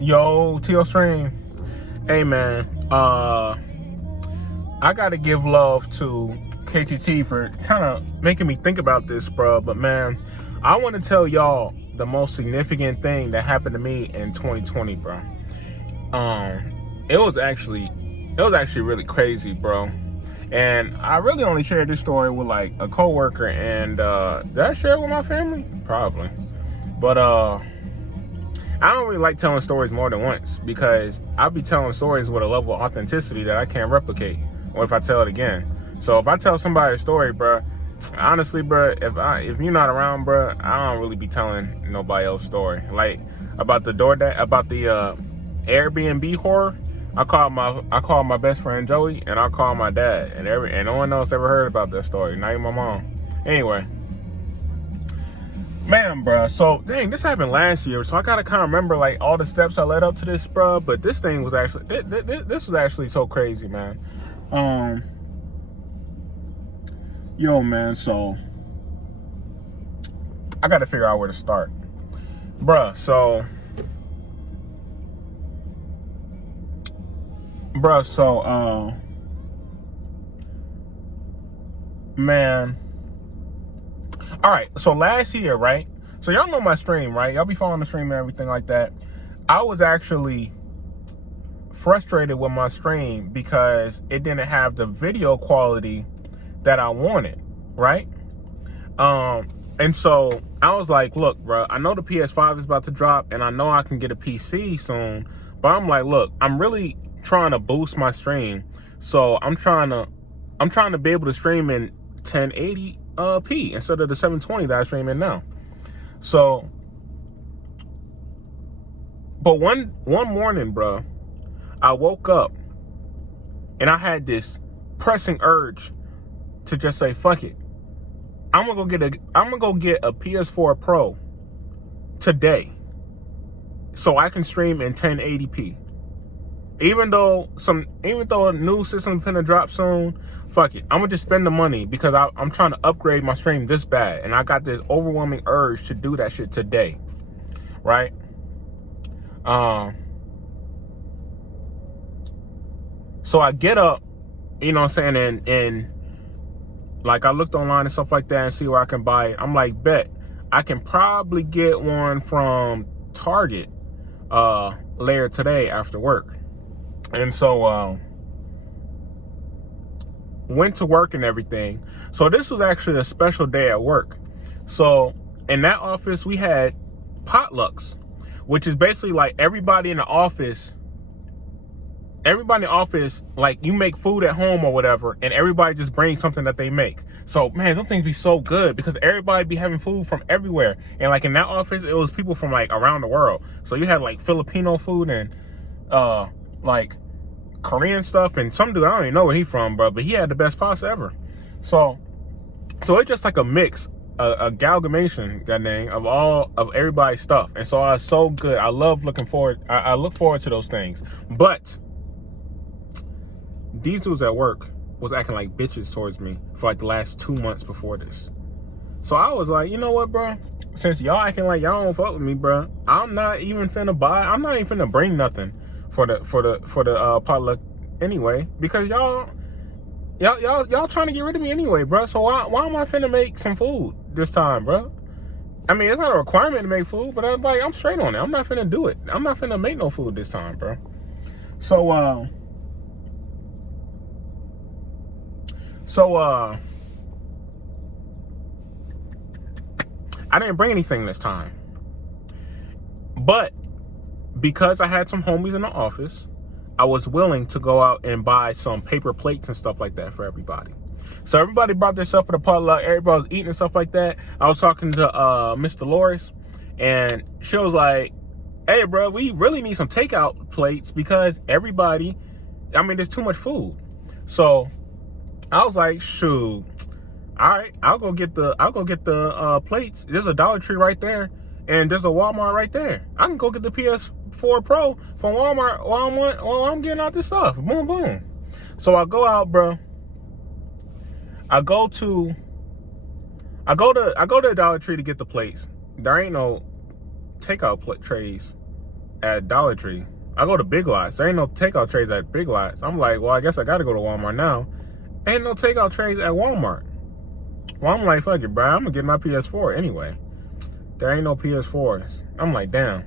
Yo, Tito stream. Hey man, I gotta give love to KTT for kind of making me think about this, bro. But man, I want to tell y'all the most significant thing that happened to me in 2020, bro. It was actually really crazy, bro. And I really only shared this story with like a coworker, and did I share it with my family? Probably. But I don't really like telling stories more than once because I'll be telling stories with a level of authenticity that I can't replicate. Or if I tell it again. So if I tell somebody a story, bro, honestly, bro, if you're not around, bro, I don't really be telling nobody else's story. Like about the Airbnb horror. I called my best friend Joey, and I called my dad, and no one else ever heard about that story. Not even my mom. Anyway. Man, bro, so dang, this happened last year, so I gotta kind of remember like all the steps I led up to this, bro. But this thing was actually this was actually so crazy, man. Yo, man, so I gotta figure out where to start, bruh. Man. All right, so last year, right? So y'all know my stream, right? Y'all be following the stream and everything like that. I was actually frustrated with my stream because it didn't have the video quality that I wanted, right? And so I was like, look, bro, I know the PS5 is about to drop, and I know I can get a PC soon, but I'm like, look, I'm really trying to boost my stream, so I'm trying to be able to stream in 1080p instead of the 720 that I stream in now. So, but one morning, bro, I woke up and I had this pressing urge to just say, fuck it. I'm gonna go get a PS4 Pro today so I can stream in 1080p. Even though a new system's gonna drop soon, fuck it. I'm gonna just spend the money because I'm trying to upgrade my stream this bad, and I got this overwhelming urge to do that shit today, right? So I get up, you know what I'm saying, and like I looked online and stuff like that and see where I can buy it. I'm like, bet I can probably get one from Target later today after work. And so went to work and everything. So this was actually a special day at work. So in that office we had potlucks, which is basically like everybody in the office, like you make food at home or whatever, and everybody just brings something that they make. So man, those things be so good because everybody be having food from everywhere. And like in that office, it was people from like around the world. So you had like Filipino food and like Korean stuff, and some dude, I don't even know where he from, bro, but he had the best pasta ever. So it's just like a mix, a amalgamation, goddamn, of everybody's stuff. And so it's so good. I look forward to those things. But these dudes at work was acting like bitches towards me for like the last 2 months before this. So I was like, you know what, bro? Since y'all acting like y'all don't fuck with me, bro, I'm not even finna bring nothing for the potluck anyway, because y'all trying to get rid of me anyway, bro. So why am I finna make some food this time, bro? I mean, it's not a requirement to make food, but I'm straight on it. I'm not finna do it. I'm not finna make no food this time, bro. So I didn't bring anything this time, but because I had some homies in the office, I was willing to go out and buy some paper plates and stuff like that for everybody. So everybody brought their stuff for the potluck. Everybody was eating and stuff like that. I was talking to Miss Dolores, and she was like, hey, bro, we really need some takeout plates because there's too much food. So I was like, shoot, all right, I'll go get the plates. There's a Dollar Tree right there, and there's a Walmart right there. I can go get the PS4 Pro from Walmart while I'm getting out this stuff. Boom, boom. So I go out, bro. I go to the Dollar Tree to get the plates. There ain't no takeout trays at Dollar Tree. I go to Big Lots. There ain't no takeout trays at Big Lots. I'm like, well, I guess I got to go to Walmart now. Ain't no takeout trays at Walmart. Well, I'm like, fuck it, bro. I'm going to get my PS4 anyway. There ain't no PS4s. I'm like, damn.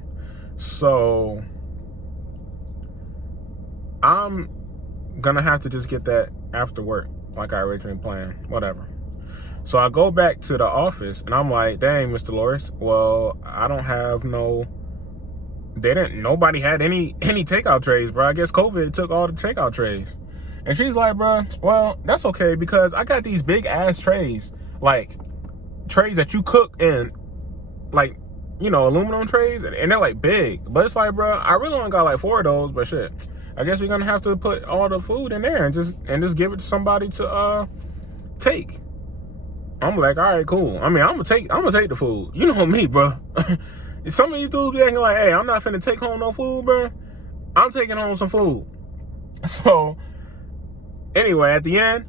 So I'm going to have to just get that after work like I originally planned. Whatever. So I go back to the office and I'm like, dang, Mr. Loris, well, I don't have nobody had any takeout trays, bro. I guess COVID took all the takeout trays. And she's like, bro, well, that's okay because I got these big ass trays, like trays that you cook in, like, you know, aluminum trays, and they're like big. But it's like, bro, I really only got like 4 of those, but shit, I guess we're gonna have to put all the food in there and just give it to somebody to take. I'm like, all right, cool. I mean, I'm gonna take the food. You know me, bro. Some of these dudes be acting like, hey, I'm not finna take home no food, bro. I'm taking home some food. So anyway, at the end,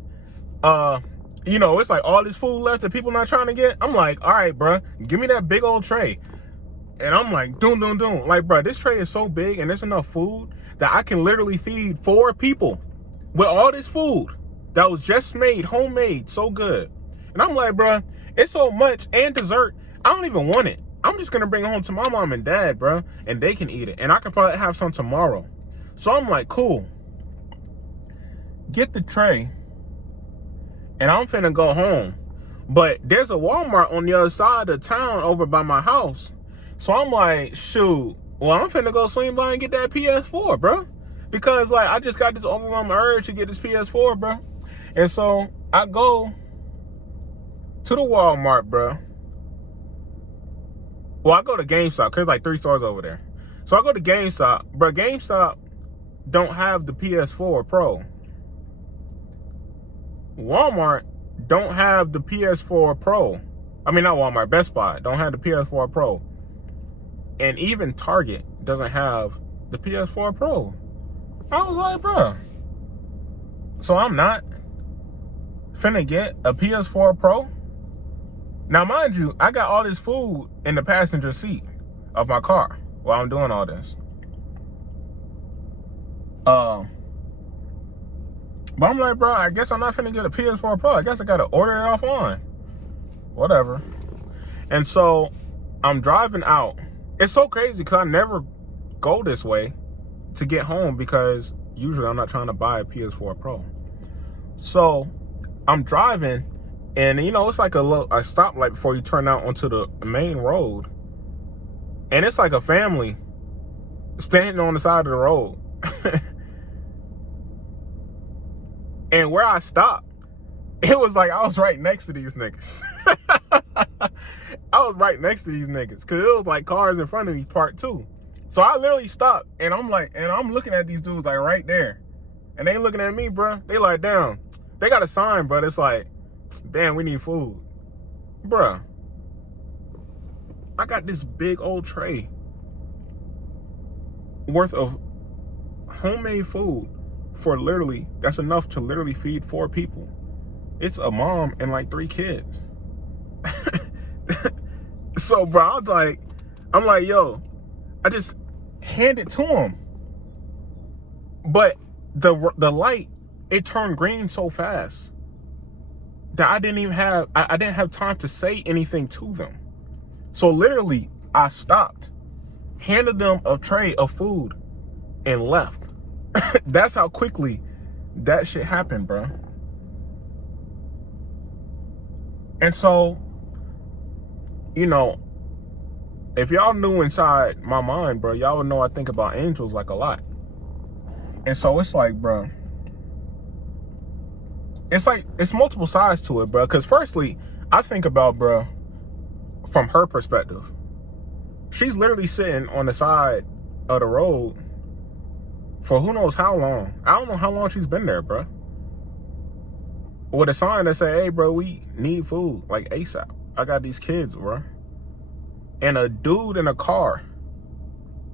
you know, it's like all this food left that people not trying to get. I'm like, all right, bro, give me that big old tray. And I'm like, doom. Like, bro, this tray is so big and there's enough food that I can literally feed 4 people with all this food that was just made, homemade, so good. And I'm like, bro, it's so much and dessert. I don't even want it. I'm just going to bring it home to my mom and dad, bro, and they can eat it. And I can probably have some tomorrow. So I'm like, cool. Get the tray. And I'm finna go home. But there's a Walmart on the other side of town over by my house. So I'm like, shoot. Well, I'm finna go swing by and get that PS4, bro. Because, like, I just got this overwhelming urge to get this PS4, bro. And so I go to the Walmart, bro. Well, I go to GameStop because there's like 3 stores over there. So I go to GameStop. Bro, GameStop don't have the PS4 Pro. Walmart don't have the PS4 Pro. I mean, not Walmart, Best Buy don't have the PS4 Pro. And even Target doesn't have the PS4 Pro. I was like, bro. So I'm not finna get a PS4 Pro? Now, mind you, I got all this food in the passenger seat of my car while I'm doing all this. But I'm like, bro, I guess I'm not finna get a PS4 Pro. I guess I gotta order it offline. Whatever. And so I'm driving out. It's so crazy because I never go this way to get home because usually I'm not trying to buy a PS4 Pro. So I'm driving. And, you know, it's like a stoplight before you turn out onto the main road. And it's like a family standing on the side of the road. And where I stopped, it was like I was right next to these niggas. I was right next to these niggas because it was like cars in front of me parked too. So I literally stopped and I'm like, and I'm looking at these dudes like right there. And they looking at me, bro. They like, damn. They got a sign, bro. It's like, damn, we need food. Bruh, I got this big old tray worth of homemade food for literally, that's enough to literally feed 4 people. It's a mom and like 3 kids. So, bro, I'm like, yo, I just hand it to him. But the light, it turned green so fast that I didn't have time to say anything to them. So literally, I stopped, handed them a tray of food, and left. That's how quickly that shit happened, bro. And so, you know, if y'all knew inside my mind, bro, y'all would know I think about angels like a lot. And so it's like, bro, it's multiple sides to it, bro. Because firstly, I think about, bro, from her perspective. She's literally sitting on the side of the road for who knows how long. I don't know how long she's been there, bro. With a sign that say, hey, bro, we need food, like ASAP. I got these kids, bro. And a dude in a car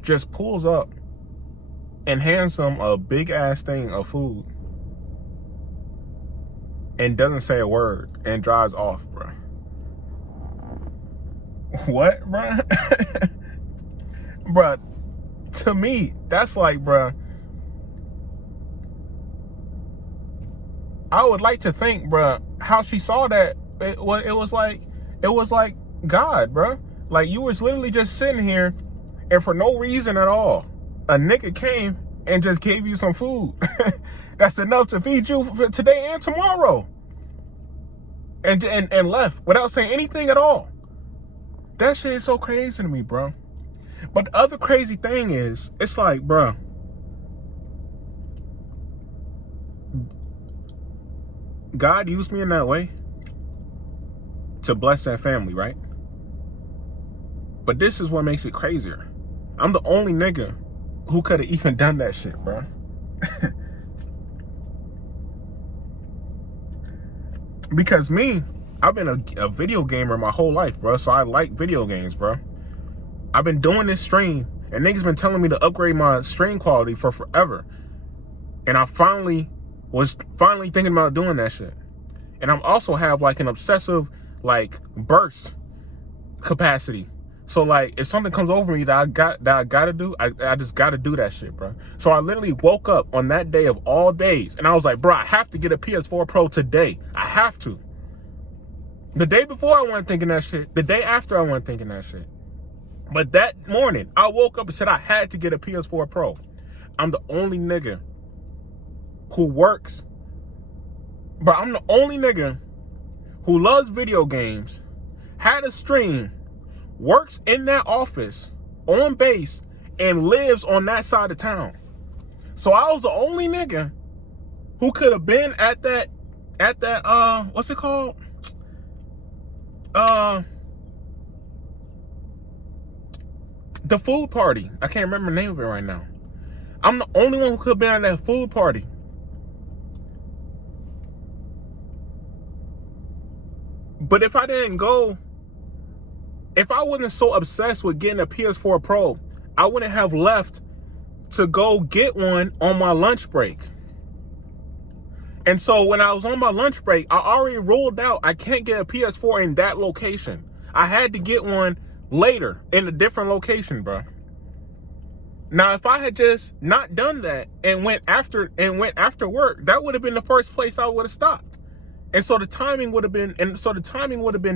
just pulls up and hands them a big ass thing of food and doesn't say a word and drives off, bro. What, bro? Bro, To me, that's like, bruh, I would like to think, bruh, how she saw that, it was like God, bruh. Like, you was literally just sitting here, and for no reason at all, a nigga came and just gave you some food. That's enough to feed you for today and tomorrow. And left without saying anything at all. That shit is so crazy to me, bro. But the other crazy thing is, it's like, bro, God used me in that way to bless that family, right? But this is what makes it crazier. I'm the only nigga who could have even done that shit, bro. Because me, I've been a video gamer my whole life, bro. So I like video games, bro. I've been doing this stream, and niggas been telling me to upgrade my stream quality for forever. And I was finally thinking about doing that shit. And I'm also have like an obsessive like burst capacity. So like if something comes over me that I gotta do, I just gotta do that shit, bro. So I literally woke up on that day of all days, and I was like, bro, I have to get a PS4 Pro today. I have to. The day before I wasn't thinking that shit. The day after I wasn't thinking that shit. But that morning, I woke up and said I had to get a PS4 Pro. I'm the only nigga who works, but I'm the only nigga who loves video games, had a stream, works in that office on base, and lives on that side of town. So I was the only nigga who could have been at that what's it called? The food party. I can't remember the name of it right now. I'm the only one who could have been at that food party. But if I didn't go, if I wasn't so obsessed with getting a PS4 Pro, I wouldn't have left to go get one on my lunch break. And so when I was on my lunch break, I already ruled out I can't get a PS4 in that location. I had to get one later in a different location, bro. Now, if I had just not done that and went after work, that would have been the first place I would have stopped. And so the timing would have been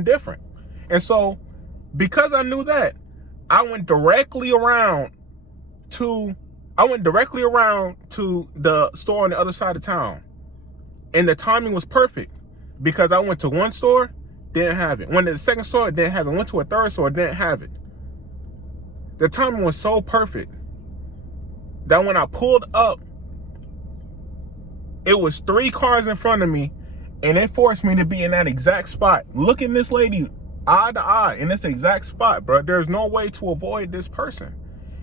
different. And so because I knew that, I went directly around to the store on the other side of town. And the timing was perfect because I went to one store, didn't have it. Went to the second store, didn't have it. Went to a third store, didn't have it. The timing was so perfect that when I pulled up, it was 3 cars in front of me, and it forced me to be in that exact spot, looking this lady eye to eye in this exact spot, bro. There's no way to avoid this person.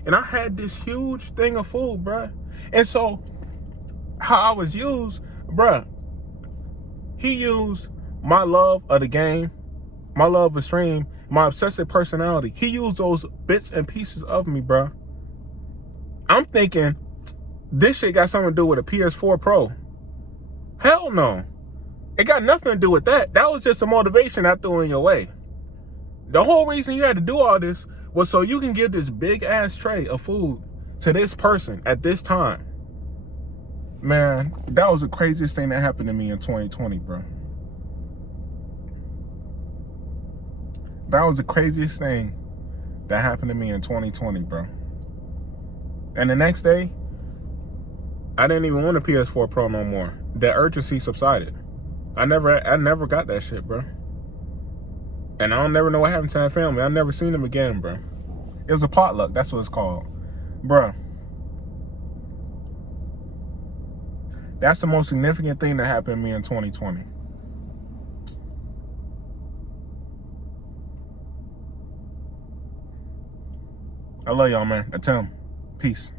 And I had this huge thing of food, bro. And so how I was used, bro, he used my love of the game, my love of stream, my obsessive personality. He used those bits and pieces of me, bro. I'm thinking this shit got something to do with a PS4 Pro. Hell no. It got nothing to do with that. That was just a motivation I threw in your way. The whole reason you had to do all this was so you can give this big ass tray of food to this person at this time. Man, that was the craziest thing that happened to me in 2020, bro. That was the craziest thing that happened to me in 2020, bro. And the next day, I didn't even want a PS4 Pro no more. The urgency subsided. I never got that shit, bro. And I don't never know what happened to that family. I never seen them again, bro. It was a potluck. That's what it's called. Bro. That's the most significant thing that happened to me in 2020. I love y'all, man. Atem. Peace.